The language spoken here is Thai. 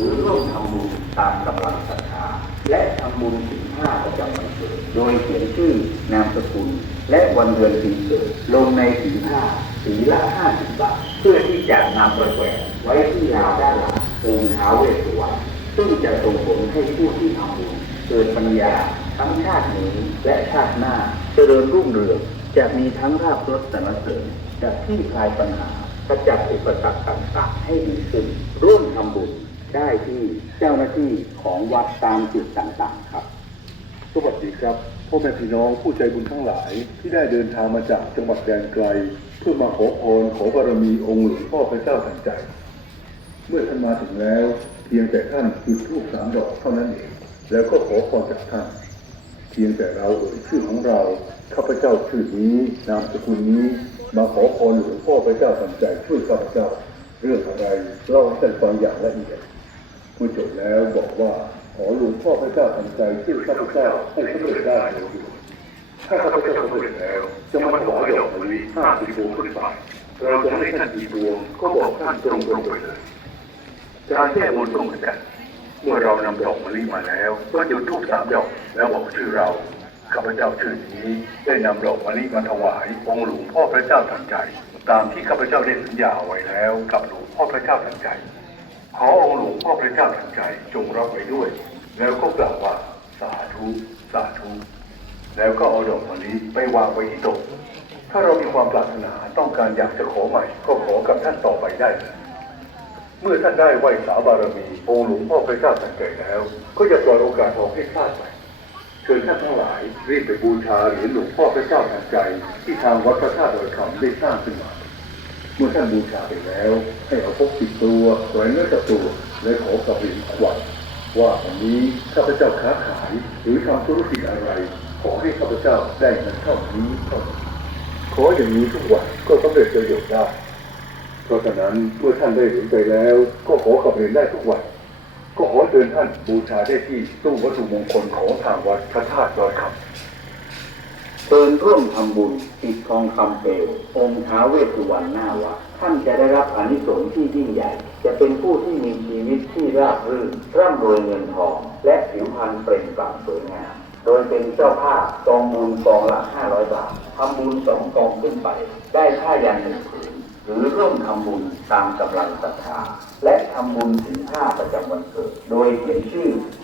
รือร่วมทำบุญตามกำลังศรัทธาและทำบุญถึงห้าประจำวันเกิดโดยเขียนชื่อนามสกุล และวันเดือนปีเกิดลงในสีห้าสีละห้าสิบบาท เพื่อที่จะนำไปแขวนไว้ที่ราวด้านหลังองค์ท้าวเวสสุวรรณซึ่งจะส่งผลให้ผู้ที่ทำบุญเกิดปัญญาทั้งชาตินี้และชาติหน้าเจริญรุ่งเรืองจะมีทั้งราบรสสรรเสริญจะคลี่คลายปัญหาขจัดอุปสรรคต่างๆให้ดีขึ้นร่วมทำบุญ ได้ที่เจ้าหน้าที่ของวัดตามจุดต่างๆครับ สวัสดีครับพ่อแม่พี่น้องผู้ใจบุญทั้งหลาย ที่ได้เดินทางมาจากจังหวัดแดนไกล เพื่อมาขอพรขอบารมีองค์หลวงพ่อพระเจ้าทันใจ เมื่อท่านมาถึงแล้ว เพียงแต่ท่านจุดธูปสามดอกเท่านั้นเองแล้วก็ขอพรจากท่าน เพียงแต่เราเอ่ยชื่อของเราข้าพเจ้าชื่อนี้นามสกุลนี้มาขอพรหลวงพ่อพระเจ้าทันใจช่วยข้าพเจ้าเรื่องอะไรเล่าให้ท่านฟังอย่างละเอียด เมื่อจบแล้วบอกว่าขอหลวงพ่อพระเจ้าทันใจช่ข้าพเจ้าให้สำเร็จได้ในชีวิตถ้าข้าพเจ้าสำเร็จแล้วจะมาถวายดอกมะลิห้าสิบพวงขึ้นไปเราจะให้ท่านกี่พวงก็บอกท่านตรงๆไปเลยการแก้บนก็เหมือนกันเมื่อเรานำดอกมะลิมาแล้วก็จุดธูปสามดอกแล้วบอกชื่อเราข้าพเจ้าชื่อนี้ได้นำดอกมะลิมาถวายองค์หลวงพ่อพระเจ้าทันใจ ตามที่ข้าพเจ้าได้สัญญาเอาไว้แล้ว กับหลวงพ่อพระเจ้าทันใจ ขอองค์หลวงพ่อพระเจ้าทันใจจงรับไว้ด้วย แล้วก็กล่าวว่าสาธุสาธุ แล้วก็เอาดอกมะลิไปวางไว้ที่โต๊ะถ้าเรามีความปรารถนาต้องการอยากจะขอใหม่ ก็ขอกับท่านต่อไปได้ เมื่อท่านได้ไหวสาบารมีองค์หลวงพ่อพระเจ้าสังเกตแล้ว ก็อย่าปล่อยโอกาสทองให้พลาดไปเชิญท่านทั้งหลายรีบไปบูชาเหรียญหลวงพ่อพระเจ้าทันใจ ที่ทางวัดพระธาตุดอยคำได้สร้างขึ้นมา เมื่อท่านบูชาไปแล้ว ให้เอาพกติดตัวแขวนเนื้อกับตัวและขอกับเหรียญขวัญว่าวันนี้ข้าพเจ้าค้าขายหรือทำธุรกิจอะไร ขอให้ข้าพเจ้าได้เงินเท่านี้เท่านี้ขออย่างนี้ทุกวันก็สำเร็จประโยชน์ได้เพราะฉะนั้นเมื่อท่านได้เห็นไปแล้ว ก็ขอกับเรียนได้ทุกวันก็ขอเชิญท่านบูชาได้ที่ตู้วัตถุมงคลของทางวัดพระธาตุดอยคำ เชิญร่วมทำบุญติดทองคำเปลวองค์ท้าเวสสุวรรณหน้าวัดท่านจะได้รับอานิสงส์ที่ยิ่งใหญ่ จะเป็นผู้ที่มีชีวิตที่ราบรื่นร่ำรวยเงินทอง และผิวพรรณเปล่งปลั่งสวยงาม โดยเป็นเจ้าภาพกองบุญกองละ500 บาททำบุญสองกองขึ้นไป ได้ค่ายันหนึ่งผืนหรือร่วมทำบุญตามกำลังศรัทธาและทำบุญถึงห้าประจำวันเกิด โดยเขียนชื่อ